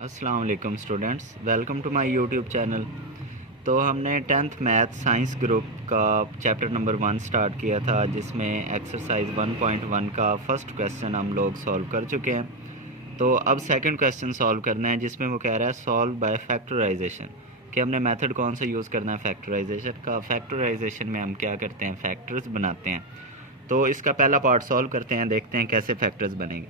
अस्सलाम वालेकुम students, welcome to my YouTube channel. तो हमने 10th मैथ साइंस ग्रुप का चैप्टर नंबर 1 स्टार्ट किया था, जिसमें एक्सरसाइज 1.1 का फर्स्ट क्वेश्चन हम लोग सॉल्व कर चुके हैं। तो अब सेकंड क्वेश्चन सॉल्व करना है, जिसमें वो कह रहा है सॉल्व बाय फैक्टराइजेशन, कि हमने मेथड कौन सा यूज़ करना है फैक्टराइजेशन का। फैक्टराइजेशन में हम क्या करते हैं, फैक्टर्स बनाते हैं। तो इसका पहला पार्ट सॉल्व करते हैं, देखते हैं कैसे फैक्टर्स बनेंगे।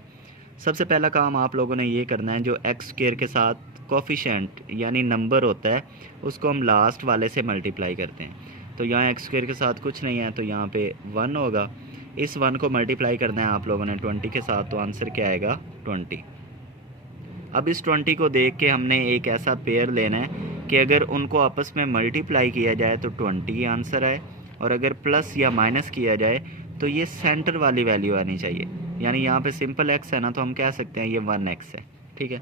सबसे पहला काम आप लोगों ने ये करना है, जो एक्स स्क्वायर के साथ कोफिशेंट यानी नंबर होता है उसको हम लास्ट वाले से मल्टीप्लाई करते हैं। तो यहाँ एक्स स्क्वायर के साथ कुछ नहीं है, तो यहाँ पे 1 होगा। इस 1 को मल्टीप्लाई करना है आप लोगों ने 20 के साथ, तो आंसर क्या आएगा 20। अब इस 20 को देख के हमने एक ऐसा पेयर लेना है कि अगर उनको आपस में मल्टीप्लाई किया जाए तो 20 ही आंसर आए, और अगर प्लस या माइनस किया जाए तो ये सेंटर वाली वैल्यू आनी चाहिए। यानी यहाँ पे सिंपल x है ना, तो हम कह सकते हैं ये 1x है। ठीक है,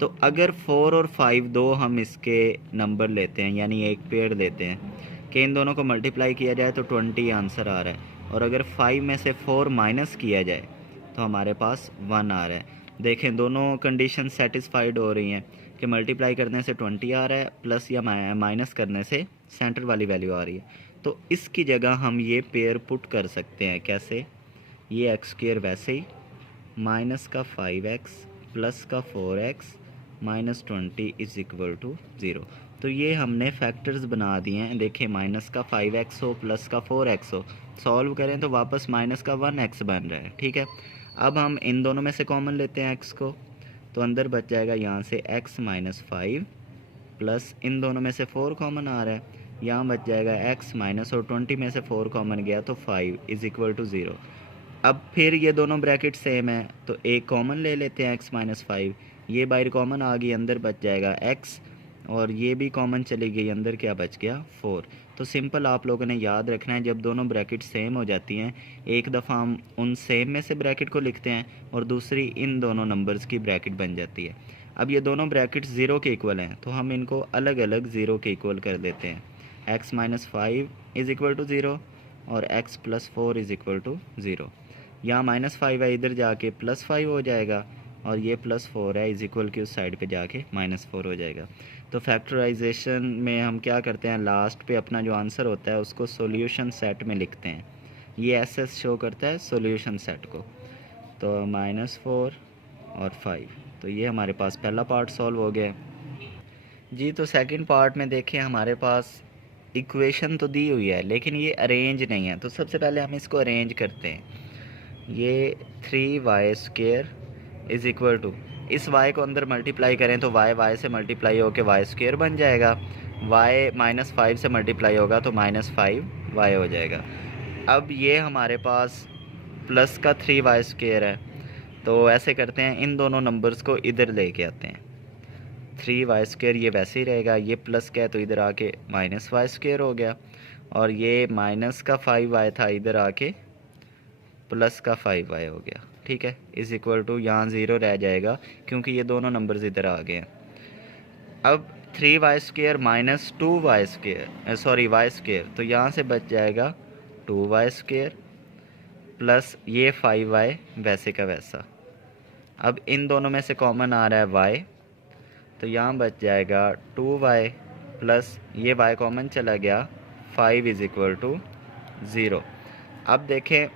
तो अगर 4 और 5 दो हम इसके नंबर लेते हैं, यानी एक पेयर लेते हैं कि इन दोनों को मल्टीप्लाई किया जाए तो 20 आंसर आ रहा है, और अगर 5 में से 4 माइनस किया जाए तो हमारे पास 1 आ रहा है। देखें, दोनों कंडीशन सेटिस्फाइड हो रही हैं कि मल्टीप्लाई करने से 20 आ रहा है, प्लस या माइनस करने से सेंटर वाली वैल्यू आ रही है। तो इसकी जगह हम ये पेयर पुट कर सकते हैं। कैसे? ये एक्स स्क्वायर वैसे ही, माइनस का 5x प्लस का 4x minus 20 is equal to 0। तो ये हमने फैक्टर्स बना दिए हैं। देखिए, माइनस का 5x हो प्लस का 4x हो, सॉल्व करें तो वापस माइनस का 1x बन रहा है। ठीक है, अब हम इन दोनों में से कॉमन लेते हैं x को, तो अंदर बच जाएगा यहाँ से x माइनस 5 प्लस इन दोनों में से 4 कॉमन आ रहा है, यहाँ बच जाएगा x माइनस, और 20 में से 4 कॉमन गया तो 5 इज़ इक्वल टू 0। अब फिर ये दोनों ब्रैकेट सेम है, तो एक कॉमन ले लेते हैं x माइनस 5, ये बाहर कॉमन आ गई, अंदर बच जाएगा x, और ये भी कॉमन चली गई, अंदर क्या बच गया 4। तो सिंपल आप लोगों ने याद रखना है, जब दोनों ब्रैकेट सेम हो जाती हैं, एक दफ़ा हम उन सेम में से ब्रैकेट को लिखते हैं और दूसरी इन दोनों नंबर्स की ब्रैकेट बन जाती है। अब ये दोनों ब्रैकेट ज़ीरो के इक्वल हैं, तो हम इनको अलग अलग ज़ीरो के इक्वल कर देते हैं। x minus 5 is equal to 0 और x plus 4 is equal to 0। यहाँ माइनस 5 है, इधर जाके प्लस 5 हो जाएगा, और ये प्लस 4 है, इज इक्वल की उस साइड पे जाके माइनस 4 हो जाएगा। तो फैक्टराइजेशन में हम क्या करते हैं, लास्ट पे अपना जो आंसर होता है उसको सॉल्यूशन सेट में लिखते हैं। ये SS शो करता है सॉल्यूशन सेट को। तो -4 और 5, तो ये हमारे पास पहला पार्ट सॉल्व हो गया जी। तो सेकंड पार्ट में देखें, हमारे पास इक्वेशन तो दी हुई है लेकिन ये अरेंज नहीं है। तो सबसे पहले हम इसको अरेंज करते हैं। ये 3y square is equal to, इस y को अंदर मल्टीप्लाई करें तो y से मल्टीप्लाई होकर वाई स्क्वेयर बन जाएगा, y माइनस 5 से मल्टीप्लाई होगा तो -5y हो जाएगा। अब ये हमारे पास प्लस का 3y स्क्वेयर है, तो ऐसे करते हैं, इन दोनों नंबर्स को इधर लेके आते हैं। 3y स्क्वेयर ये वैसे ही रहेगा, ये प्लस का है तो इधर आके -y स्क्वेयर हो गया, और ये माइनस का 5y था, इधर आके प्लस का 5y हो गया। ठीक है, इज़ इक्वल टू, यहाँ 0 रह जाएगा क्योंकि ये दोनों नंबर्स इधर आ गए हैं। अब 3y square minus 2y square, sorry y square, तो यहाँ से बच जाएगा 2y स्क्वेयर प्लस ये 5y वैसे का वैसा। अब इन दोनों में से कॉमन आ रहा है y, तो यहाँ बच जाएगा 2y प्लस ये y कॉमन चला गया, 5 इज़ इक्वल टू 0। अब देखें,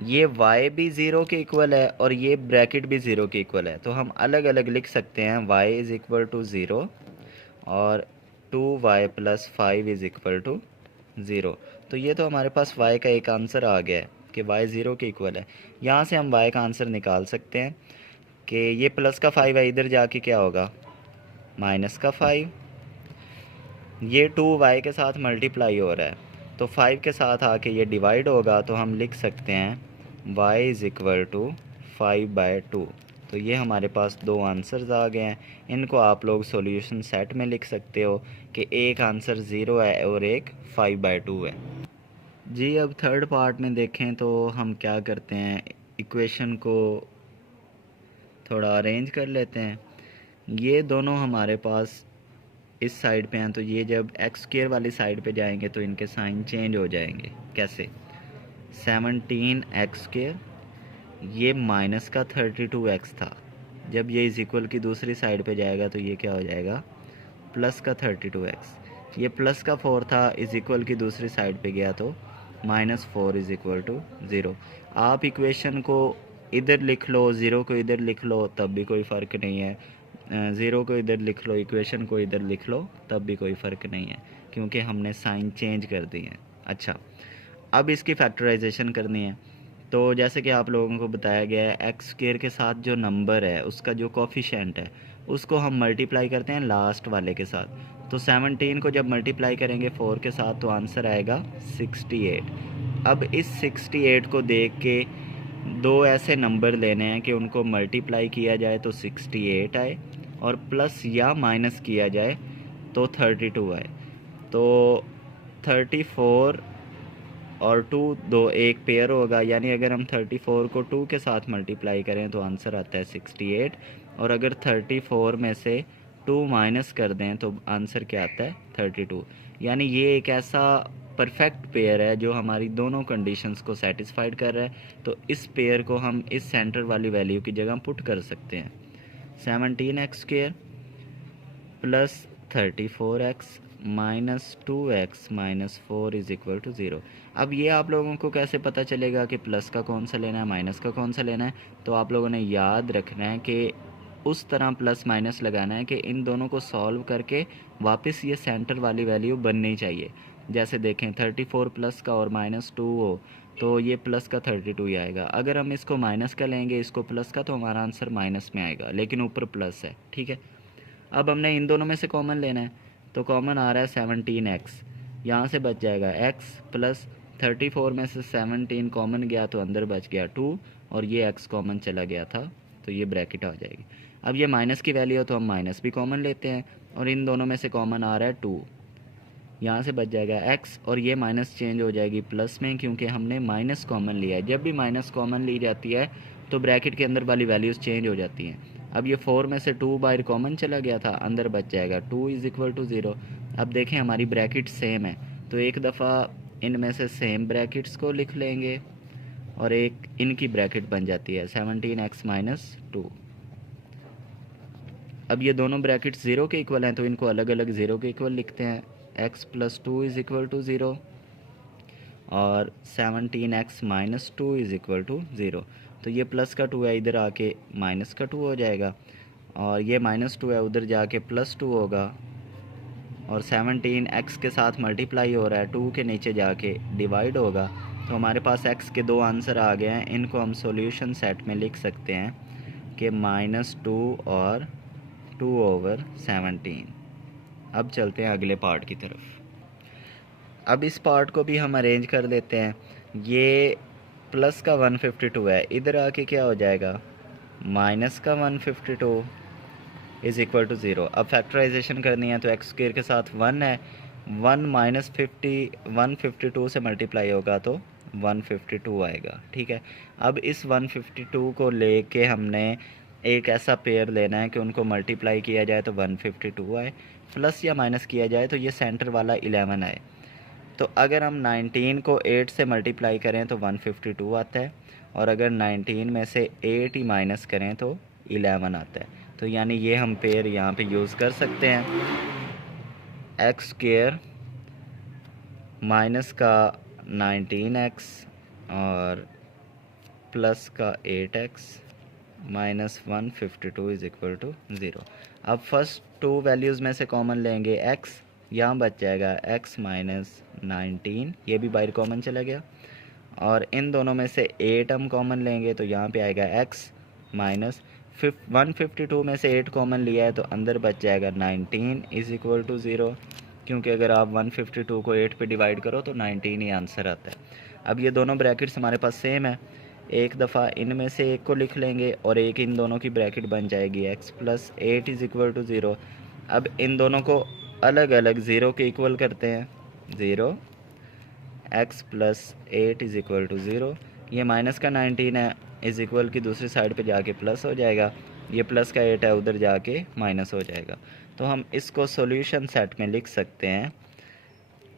ये y भी 0 के इक्वल है और ये ब्रैकेट भी 0 के इक्वल है, तो हम अलग अलग लिख सकते हैं। y इज़ इक्वल टू 0 और 2y plus 5 is equal to 0। तो ये तो हमारे पास y का एक आंसर आ गया है कि y 0 के इक्वल है। यहाँ से हम y का आंसर निकाल सकते हैं कि ये प्लस का 5 है, इधर जाके क्या होगा माइनस का 5, ये 2y के साथ मल्टीप्लाई हो रहा है तो 5 के साथ आके ये डिवाइड होगा, तो हम लिख सकते हैं y इज़ इक्वल टू 5/2। तो ये हमारे पास दो आंसर्स आ गए हैं। इनको आप लोग सॉल्यूशन सेट में लिख सकते हो कि एक आंसर 0 है और एक 5/2 है जी। अब थर्ड पार्ट में देखें तो हम क्या करते हैं, इक्वेशन को थोड़ा अरेंज कर लेते हैं। ये दोनों हमारे पास इस साइड पे हैं, तो ये जब एक्स स्क्वायर वाली साइड पे जाएंगे तो इनके साइन चेंज हो जाएंगे। कैसे? 17x स्क्वायर, ये माइनस का 32x था, जब ये इज़ इक्वल की दूसरी साइड पे जाएगा तो ये क्या हो जाएगा, प्लस का 32x। ये प्लस का 4 था, इज़ इक्वल की दूसरी साइड पे गया तो -4 इज़ इक्वल टू 0। आप इक्वेशन को इधर लिख लो, ज़ीरो को इधर लिख लो, तब भी कोई फ़र्क नहीं है। ज़ीरो को इधर लिख लो, इक्वेशन को इधर लिख लो, तब भी कोई फ़र्क नहीं है, क्योंकि हमने साइन चेंज कर दी है। अच्छा, अब इसकी फैक्टराइजेशन करनी है। तो जैसे कि आप लोगों को बताया गया है, एक्स स्क्वायर के साथ जो नंबर है उसका जो कोफिशिएंट है उसको हम मल्टीप्लाई करते हैं लास्ट वाले के साथ। तो 17 को जब मल्टीप्लाई करेंगे 4 के साथ तो आंसर आएगा 68। अब इस 68 को देख के दो ऐसे नंबर लेने हैं कि उनको मल्टीप्लाई किया जाए तो 68 आए, और प्लस या माइनस किया जाए तो 32 आए। तो 34 और 2 दो एक पेयर होगा, यानी अगर हम 34 को 2 के साथ मल्टीप्लाई करें तो आंसर आता है 68, और अगर 34 में से 2 माइनस कर दें तो आंसर क्या आता है 32। यानी ये एक ऐसा परफेक्ट पेयर है जो हमारी दोनों कंडीशंस को सेटिस्फाइड कर रहा है। तो इस पेयर को हम इस सेंटर वाली वैल्यू की जगह पुट कर सकते हैं। 17x² plus 34x minus 2x minus 4 is equal to 0। अब ये आप लोगों को कैसे पता चलेगा कि प्लस का कौन सा लेना है, माइनस का कौन सा लेना है? तो आप लोगों ने याद रखना है कि उस तरह प्लस माइनस लगाना है कि इन दोनों को सॉल्व करके वापस ये सेंटर वाली वैल्यू बननी चाहिए। जैसे देखें 34 प्लस का और -2 हो तो ये प्लस का 32 ही आएगा। अगर हम इसको माइनस का लेंगे, इसको प्लस का, तो हमारा आंसर माइनस में आएगा, लेकिन ऊपर प्लस है। ठीक है, अब हमने इन दोनों में से कॉमन लेना है, तो कॉमन आ रहा है 17x, यहाँ से बच जाएगा x प्लस 34 में से 17 कॉमन गया तो अंदर बच गया 2, और ये x कॉमन चला गया था तो ये ब्रैकेट आ जाएगी। अब ये माइनस की वैल्यू हो तो हम माइनस भी कॉमन लेते हैं, और इन दोनों में से कॉमन आ रहा है 2, यहाँ से बच जाएगा x, और ये माइनस चेंज हो जाएगी प्लस में क्योंकि हमने माइनस कॉमन लिया है। जब भी माइनस कॉमन ली जाती है तो ब्रैकेट के अंदर वाली वैल्यूज़ चेंज हो जाती हैं। अब ये 4 में से 2 बाहर कॉमन चला गया था, अंदर बच जाएगा 2 इज़ इक्वल टू 0। अब देखें हमारी ब्रैकेट सेम है, तो एक दफ़ा इनमें से सेम ब्रैकेट्स को लिख लेंगे और एक इनकी ब्रैकेट बन जाती है 17x माइनस 2। अब ये दोनों ब्रैकेट 0 के इक्वल हैं तो इनको अलग अलग 0 के इक्वल लिखते हैं। x plus 2 is equal to 0 और 17x minus 2 is equal to 0। तो ये प्लस का 2 है, इधर आके माइनस का 2 हो जाएगा, और ये -2 है, उधर जाके +2 होगा, और 17x के साथ मल्टीप्लाई हो रहा है, 2 के नीचे जाके डिवाइड होगा। तो हमारे पास x के दो आंसर आ गए हैं। इनको हम सॉल्यूशन सेट में लिख सकते हैं कि -2 और 2/17। अब चलते हैं अगले पार्ट की तरफ। अब इस पार्ट को भी हम अरेंज कर देते हैं। ये प्लस का 152 है, इधर आके क्या हो जाएगा, माइनस का 152 इज़ इक्वल टू 0। अब फैक्टराइजेशन करनी है तो एक्स स्क्वायर के साथ 1 है, 1 माइनस 152 से मल्टीप्लाई होगा तो 152 आएगा। ठीक है, अब इस 152 को लेके हमने एक ऐसा पेयर लेना है कि उनको मल्टीप्लाई किया जाए तो 152 आए, प्लस या माइनस किया जाए तो ये सेंटर वाला 11 आए। तो अगर हम 19 को 8 से मल्टीप्लाई करें तो 152 आता है, और अगर 19 में से 8 ही माइनस करें तो 11 आता है। तो यानी ये हम पेयर यहाँ पे यूज़ कर सकते हैं, एक्स स्क्वायर माइनस का 19x और प्लस का 8x minus 152 is equal to 0। अब फर्स्ट टू वैल्यूज़ में से कॉमन लेंगे x, यहाँ बच जाएगा x माइनस 19, ये भी बाहर कॉमन चला गया, और इन दोनों में से 8 हम कॉमन लेंगे तो यहाँ पे आएगा x माइनस 152 में से 8 कॉमन लिया है तो अंदर बच जाएगा 19 इज़ इक्वल टू 0, क्योंकि अगर आप 152 को 8 पे डिवाइड करो तो 19 ही आंसर आता है। अब ये दोनों ब्रैकेट्स हमारे पास सेम है, एक दफ़ा इनमें से एक को लिख लेंगे और एक इन दोनों की ब्रैकेट बन जाएगी x plus 8 is equal to 0। अब इन दोनों को अलग अलग 0 के इक्वल करते हैं, 0 x plus 8 is equal to 0। ये माइनस का 19 है, इज़ इक्वल की दूसरी साइड पे जाके प्लस हो जाएगा, ये प्लस का 8 है, उधर जाके माइनस हो जाएगा। तो हम इसको सॉल्यूशन सेट में लिख सकते हैं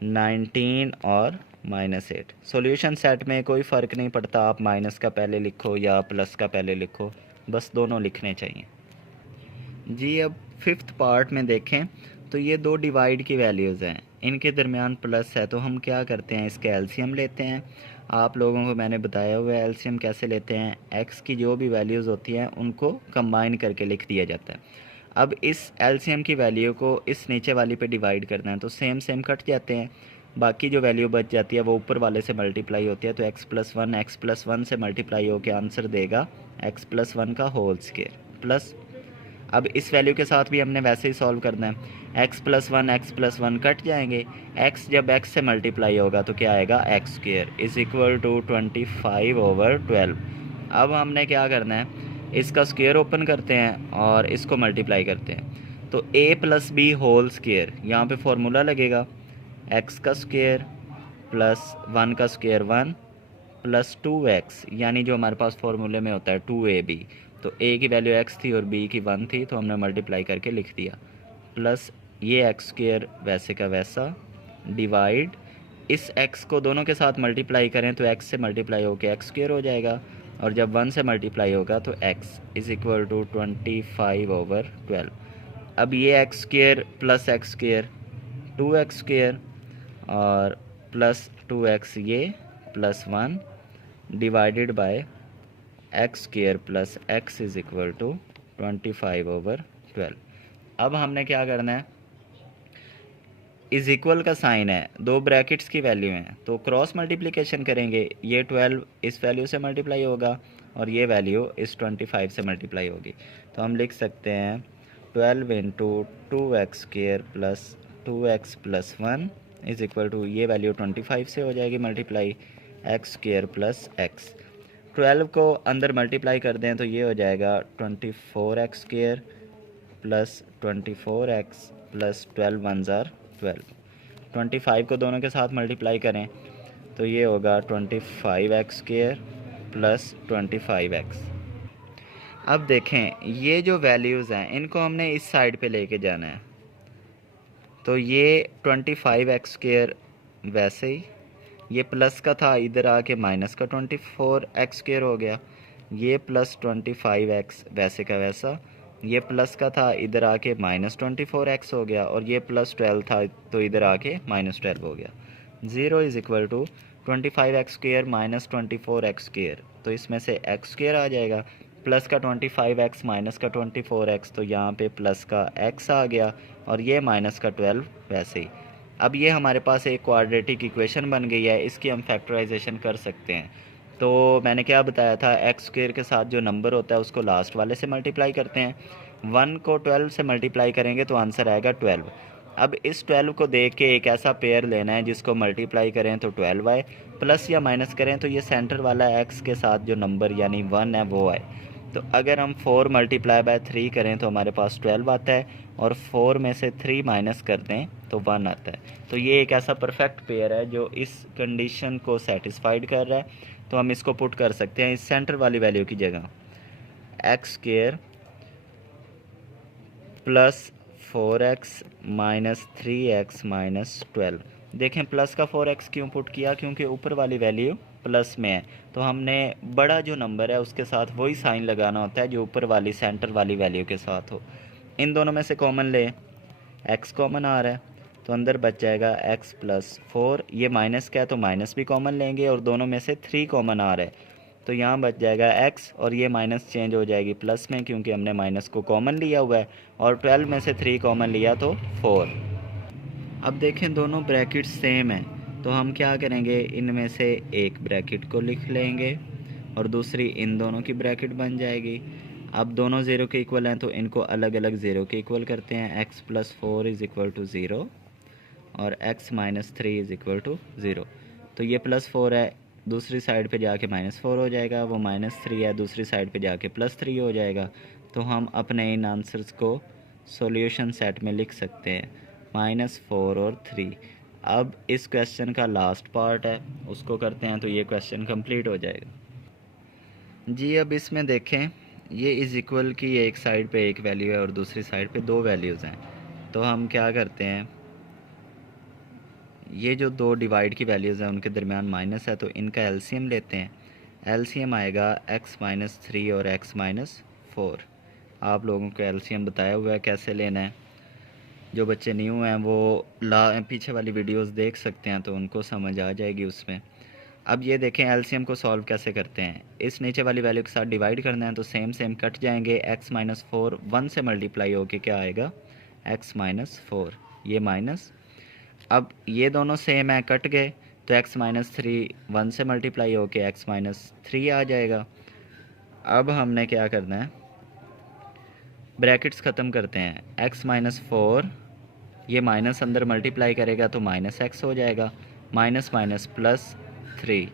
19 और -8। सॉल्यूशन सेट में कोई फ़र्क नहीं पड़ता, आप माइनस का पहले लिखो या प्लस का पहले लिखो, बस दोनों लिखने चाहिए। जी अब फिफ्थ पार्ट में देखें तो ये दो डिवाइड की वैल्यूज़ हैं, इनके दरमियान प्लस है, तो हम क्या करते हैं, इसके एलसीएम लेते हैं। आप लोगों को मैंने बताया हुआ है एलसीएम कैसे लेते हैं। एक्स की जो भी वैल्यूज़ होती हैं उनको कंबाइन करके लिख दिया जाता है। अब इस एलसीएम की वैल्यू को इस नीचे वाली पे डिवाइड करना है, तो सेम सेम कट जाते हैं। बाकी जो वैल्यू बच जाती है वो ऊपर वाले से मल्टीप्लाई होती है, तो x प्लस वन से मल्टीप्लाई होकर आंसर देगा x प्लस वन का होल स्क्वायर प्लस। अब इस वैल्यू के साथ भी हमने वैसे ही सॉल्व करना है। x प्लस वन कट जाएंगे, x जब x से मल्टीप्लाई होगा तो क्या आएगा, x square is equal to 25/12। अब हमने क्या करना है, इसका स्क्वायर ओपन करते हैं और इसको मल्टीप्लाई करते हैं, तो a plus b whole square, यहाँ पे फॉर्मूला लगेगा x का स्क्वायर प्लस 1 का स्क्वायर 1 प्लस 2x, यानी जो हमारे पास फॉर्मूले में होता है 2ab। तो a की वैल्यू x थी और b की 1 थी, तो हमने मल्टीप्लाई करके लिख दिया, प्लस ये एक्स स्क्वायर वैसे का वैसा डिवाइड, इस x को दोनों के साथ मल्टीप्लाई करें तो x से मल्टीप्लाई होकर एक्स स्क्वायर हो जाएगा, और जब 1 से मल्टीप्लाई होगा तो x इज़ इक्वल टू 25/12। अब ये x square plus x square 2x square और प्लस 2x ये plus 1 divided by x square plus x is equal to 25/12। अब हमने क्या करना है, इज़ इक्वल का साइन है, दो ब्रैकेट्स की वैल्यू हैं, तो क्रॉस मल्टीप्लिकेशन करेंगे, ये 12 इस वैल्यू से मल्टीप्लाई होगा और ये वैल्यू इस 25 से मल्टीप्लाई होगी। तो हम लिख सकते हैं 12 into 2x square plus 2x प्लस 1 इज़ इक्वल टू, ये वैल्यू 25 से हो जाएगी multiply, x square plus x. 12 को अंदर मल्टीप्लाई कर दें तो ये हो जाएगा 24x square plus 24x plus 12 1 ज़ार 12। 25 को दोनों के साथ मल्टीप्लाई करें तो ये होगा 25x स्क्वायर प्लस 25x। अब देखें ये जो वैल्यूज़ हैं इनको हमने इस साइड पे लेके जाना है, तो ये 25x स्क्वायर वैसे ही, ये प्लस का था इधर आके माइनस का 24x स्क्वायर हो गया, ये प्लस 25x वैसे का वैसा, ये प्लस का था इधर आके माइनस 24x हो गया, और ये प्लस 12 था तो इधर आके माइनस 12 हो गया। 0 is equal to 25x square minus 24x square, तो इसमें से x स्क्वायर आ जाएगा, प्लस का 25x माइनस का 24x, तो यहाँ पे प्लस का x आ गया और ये माइनस का 12 वैसे ही। अब ये हमारे पास एक क्वाड्रेटिक इक्वेशन बन गई है, इसकी हम फैक्टराइजेशन कर सकते हैं। तो मैंने क्या बताया था, एक्स स्क्वायर के साथ जो नंबर होता है उसको लास्ट वाले से मल्टीप्लाई करते हैं, 1 को 12 से मल्टीप्लाई करेंगे तो आंसर आएगा 12। अब इस 12 को देख के एक ऐसा पेयर लेना है जिसको मल्टीप्लाई करें तो 12 आए, प्लस या माइनस करें तो ये सेंटर वाला एक्स के साथ जो नंबर यानी 1 है वो आए। तो अगर हम 4 मल्टीप्लाई बाय 3 करें तो हमारे पास 12 आता है, और 4 में से 3 माइनस कर दें तो 1 आता है। तो ये एक ऐसा परफेक्ट पेयर है जो इस कंडीशन को सेटिस्फाइड कर रहा है। तो हम इसको पुट कर सकते हैं इस सेंटर वाली वैल्यू की जगह, x square plus 4x minus 3x minus 12। देखें प्लस का 4x क्यों पुट किया, क्योंकि ऊपर वाली वैल्यू प्लस में है, तो हमने बड़ा जो नंबर है उसके साथ वही साइन लगाना होता है जो ऊपर वाली सेंटर वाली वैल्यू के साथ हो। इन दोनों में से कॉमन ले, x कॉमन आ रहा है तो अंदर बच जाएगा x प्लस 4, ये माइनस का है तो माइनस भी कॉमन लेंगे, और दोनों में से 3 कॉमन आ रहा है तो यहाँ बच जाएगा x, और ये माइनस चेंज हो जाएगी प्लस में क्योंकि हमने माइनस को कॉमन लिया हुआ है, और 12 में से 3 कॉमन लिया तो 4। अब देखें दोनों ब्रैकेट सेम हैं, तो हम क्या करेंगे, इनमें से एक ब्रैकेट को लिख लेंगे और दूसरी इन दोनों की ब्रैकेट बन जाएगी। अब दोनों ज़ीरो के इक्वल हैं तो इनको अलग अलग ज़ीरो के इक्वल करते हैं, x plus 4 is equal to 0 और x minus 3 is equal to 0। तो ये प्लस 4 है, दूसरी साइड पे जाके माइनस 4 हो जाएगा, वो माइनस 3 है, दूसरी साइड पे जाके प्लस 3 हो जाएगा। तो हम अपने इन आंसर्स को सॉल्यूशन सेट में लिख सकते हैं, -4 और 3। अब इस क्वेश्चन का लास्ट पार्ट है उसको करते हैं तो ये क्वेश्चन कंप्लीट हो जाएगा। जी अब इसमें देखें, ये इज़ इक्वल की एक साइड पे एक वैल्यू है और दूसरी साइड पे दो वैल्यूज़ हैं, तो हम क्या करते हैं, ये जो दो डिवाइड की वैल्यूज़ हैं उनके दरमियान माइनस है तो इनका एलसीएम लेते हैं। एलसीएम आएगा x माइनस 3 और x माइनस 4, आप लोगों को एलसीएम बताया हुआ है कैसे लेना है। जो बच्चे न्यू हैं वो पीछे वाली वीडियोस देख सकते हैं तो उनको समझ आ जाएगी उसमें। अब ये देखें एलसीएम को सॉल्व कैसे करते हैं। इस नीचे वाली वैल्यू के साथ डिवाइड करना है तो सेम सेम कट जाएंगे। x माइनस 4 1 से मल्टीप्लाई होके क्या आएगा, x माइनस 4, ये माइनस। अब ये दोनों सेम है, कट गए, तो x माइनस 3 1 से मल्टीप्लाई होके x माइनस 3 आ जाएगा। अब हमने क्या करना है, ब्रैकेट्स ख़त्म करते हैं। x माइनस 4, ये माइनस अंदर मल्टीप्लाई करेगा तो माइनस एक्स हो जाएगा, माइनस माइनस प्लस 3।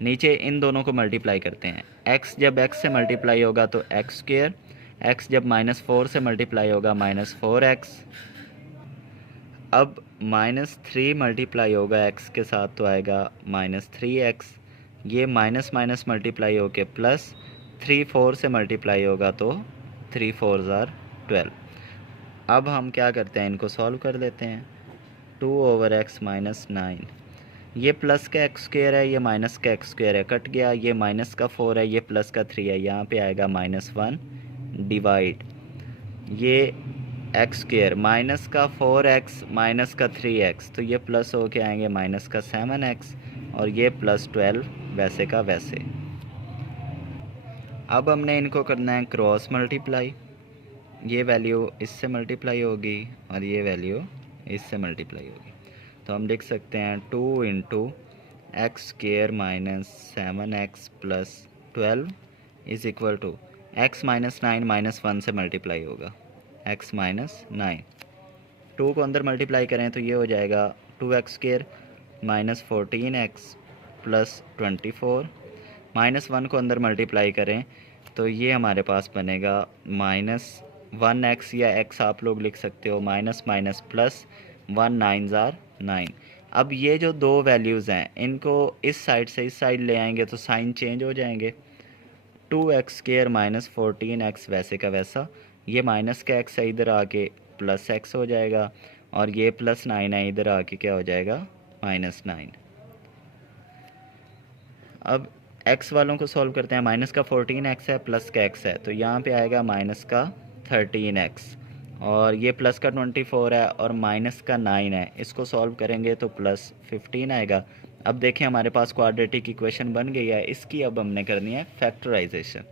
नीचे इन दोनों को मल्टीप्लाई करते हैं। x जब x से मल्टीप्लाई होगा तो एक्स स्क्वेयर, x जब माइनस 4 से मल्टीप्लाई होगा माइनस 4x। अब माइनस 3 मल्टीप्लाई होगा x के साथ तो आएगा माइनस 3x। ये माइनस माइनस मल्टीप्लाई होके प्लस 3 4 से मल्टीप्लाई होगा तो 3 4 ज़ार 12। अब हम क्या करते हैं, इनको सॉल्व कर लेते हैं। 2/x माइनस 9, ये प्लस का एक्स स्क्वेयर है, ये माइनस का एक्स स्क्वेयर है, कट गया। ये माइनस का 4 है, ये प्लस का 3 है, यहाँ पे आएगा -1 डिवाइड ये एक्स स्क्वेयर, माइनस का 4x माइनस का 3x, तो ये प्लस होके आएंगे माइनस का 7x, और ये प्लस 12 वैसे का वैसे। अब हमने इनको करना है क्रॉस मल्टीप्लाई। ये वैल्यू इससे मल्टीप्लाई होगी और ये वैल्यू इससे मल्टीप्लाई होगी, तो हम लिख सकते हैं 2 into x square minus 7x plus 12 is equal to x minus 9 minus 1 से मल्टीप्लाई होगा, x माइनस 9। 2 को अंदर मल्टीप्लाई करें तो ये हो जाएगा 2x square minus 14x plus 24। Minus 1 को अंदर मल्टीप्लाई करें तो ये हमारे पास बनेगा -1x, या x आप लोग लिख सकते हो, माइनस माइनस प्लस 1 9 ज़ार 9। अब ये जो दो वैल्यूज़ हैं इनको इस साइड से इस साइड ले आएंगे तो साइन चेंज हो जाएंगे। 2x स्क्वेयर माइनस 14x वैसे का वैसा, ये माइनस का x है इधर आके प्लस x हो जाएगा, और ये प्लस 9 है इधर आके क्या हो जाएगा -9। अब x वालों को सॉल्व करते हैं। माइनस का 14x है, प्लस का x है, तो यहाँ पे आएगा माइनस का 13x, और ये प्लस का 24 है और माइनस का 9 है। इसको सॉल्व करेंगे तो प्लस 15 आएगा। अब देखें हमारे पास क्वाड्रेटिक इक्वेशन बन गई है। इसकी अब हमने करनी है फैक्टराइजेशन।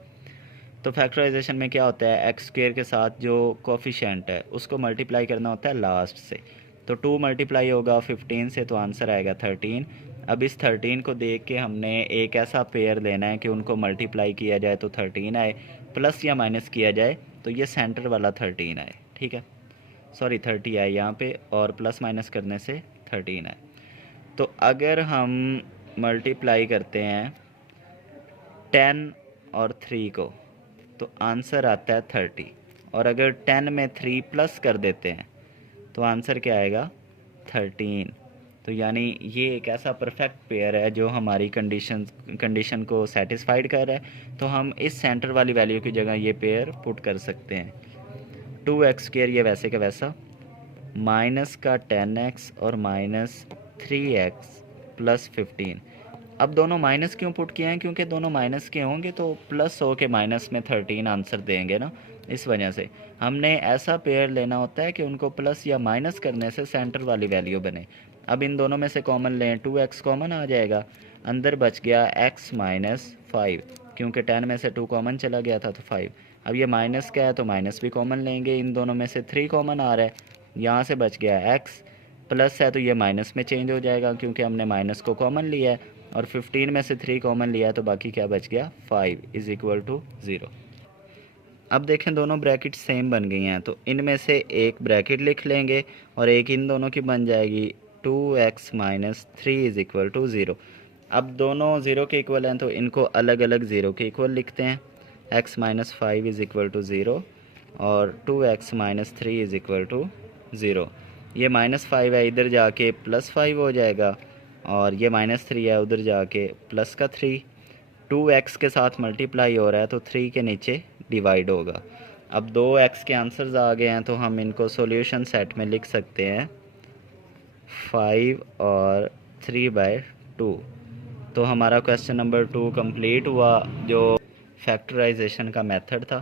तो फैक्टराइजेशन में क्या होता है, एक्स स्क्वेयर के साथ जो कोफिशिएंट है उसको मल्टीप्लाई करना होता है लास्ट से। तो 2 मल्टीप्लाई होगा 15 से तो आंसर आएगा 13। अब इस 13 को देख के हमने एक ऐसा पेयर लेना है कि उनको मल्टीप्लाई किया जाए तो 13 आए, प्लस या माइनस किया जाए तो ये सेंटर वाला 13 आए, ठीक है, सॉरी 30 आए यहाँ पे, और प्लस माइनस करने से 13 आए। तो अगर हम मल्टीप्लाई करते हैं 10 और 3 को तो आंसर आता है 30, और अगर 10 में 3 प्लस कर देते हैं तो आंसर क्या आएगा 13। तो यानी ये एक ऐसा परफेक्ट पेयर है जो हमारी कंडीशन को सेटिस्फाइड कर रहा है। तो हम इस सेंटर वाली वैल्यू की जगह ये पेयर पुट कर सकते हैं। 2x स्क्वेयर ये वैसे का वैसा, माइनस का 10x और माइनस 3x प्लस 15। अब दोनों माइनस क्यों पुट किए हैं, क्योंकि दोनों माइनस के होंगे तो प्लस हो के माइनस में 13 आंसर देंगे ना, इस वजह से हमने ऐसा पेयर लेना होता है कि उनको प्लस या माइनस करने से सेंटर वाली वैल्यू बने। अब इन दोनों में से कॉमन लें, 2x कॉमन आ जाएगा, अंदर बच गया x माइनस 5, क्योंकि 10 में से 2 कॉमन चला गया था तो 5। अब ये माइनस का है तो माइनस भी कॉमन लेंगे, इन दोनों में से 3 कॉमन आ रहा है, यहाँ से बच गया x, प्लस है तो ये माइनस में चेंज हो जाएगा क्योंकि हमने माइनस को कॉमन लिया है, और 15 में से 3 कॉमन लिया है तो बाकी क्या बच गया 5 इज़ इक्वल टू 0। अब देखें दोनों ब्रैकेट सेम बन गई हैं तो इनमें से एक ब्रैकेट लिख लेंगे और एक इन दोनों की बन जाएगी 2x minus 3 is equal to 0। अब दोनों 0 के इक्वल हैं तो इनको अलग अलग 0 के इक्वल लिखते हैं। x minus 5 is equal to 0 और 2x minus 3 is equal to 0। ये -5 है इधर जाके +5 हो जाएगा, और ये -3 है उधर जाके प्लस का 3। 2x के साथ मल्टीप्लाई हो रहा है तो 3 के नीचे डिवाइड होगा। अब 2x के आंसर्स आ गए हैं तो हम इनको सॉल्यूशन सेट में लिख सकते हैं 5 और 3/2। तो हमारा क्वेश्चन नंबर 2 कंप्लीट हुआ, जो फैक्टराइजेशन का मेथड था।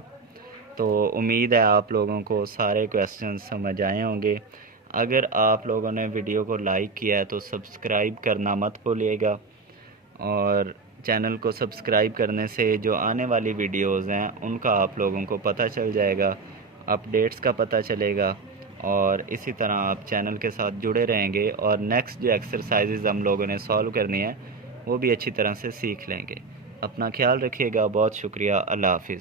तो उम्मीद है आप लोगों को सारे क्वेश्चन समझ आए होंगे। अगर आप लोगों ने वीडियो को लाइक किया है तो सब्सक्राइब करना मत भूलिएगा, और चैनल को सब्सक्राइब करने से जो आने वाली वीडियोज़ हैं उनका आप लोगों को पता चल जाएगा, अपडेट्स का पता चलेगा, और इसी तरह आप चैनल के साथ जुड़े रहेंगे और नेक्स्ट जो एक्सरसाइजेज़ हम लोगों ने सॉल्व करनी है वो भी अच्छी तरह से सीख लेंगे। अपना ख्याल रखिएगा। बहुत शुक्रिया। अल्लाह हाफिज़।